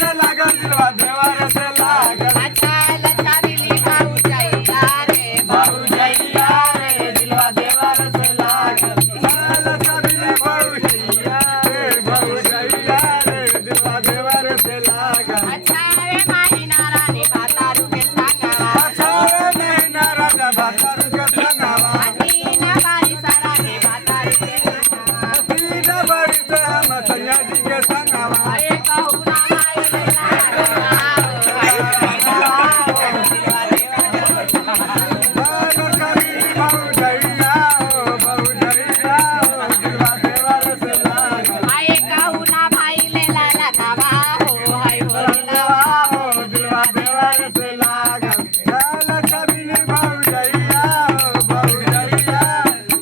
से लागल दिलवा देवर से लागल अच्छा लछाबिली भाऊजैया रे भौजैया रे दिलवा देवर से लागल साल छबिली भौजैया रे भौजैया रे दिलवा देवर से लागल अच्छा रे माहिना रानी भातारू के संगवा अच्छा रे नैना राजा भातारू के संगवा अतीना बारी सारा रे भातारू के संगवा तीन बड़ी से हम सैया जी के संगवा अरे कहू ना भाई लेला साल छबिली भौजैया हो भौजैया हो दिलवा देवर से लागल आए कहू ना भाई लेला लगावा हो हाय हो दिलवा हो दिलवा देवर से लागल साल छबिली भौजैया हो भौजैया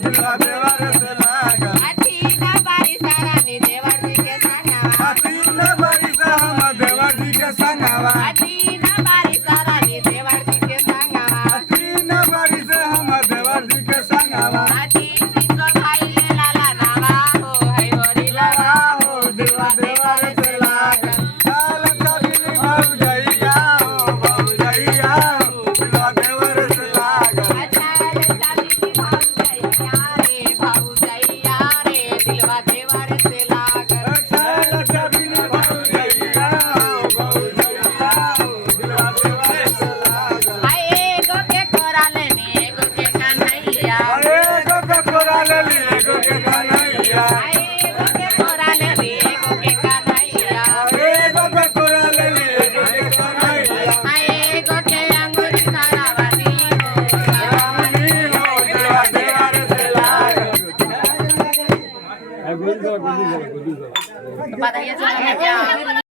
दिलवा देवर से लागल अतीना बारी सारा रे देवर जी के संगवा तीन बड़ी से हम देवर जी के संगवा अतीना बारी सारा रे देवर जी के संगवा तीन बड़ी से हम देवर जी के संगवा अतीन तो भाई लेला लगावा हो हाय हो दिलवा हो दिलवा देवर से लागल साल छबिली भौजैया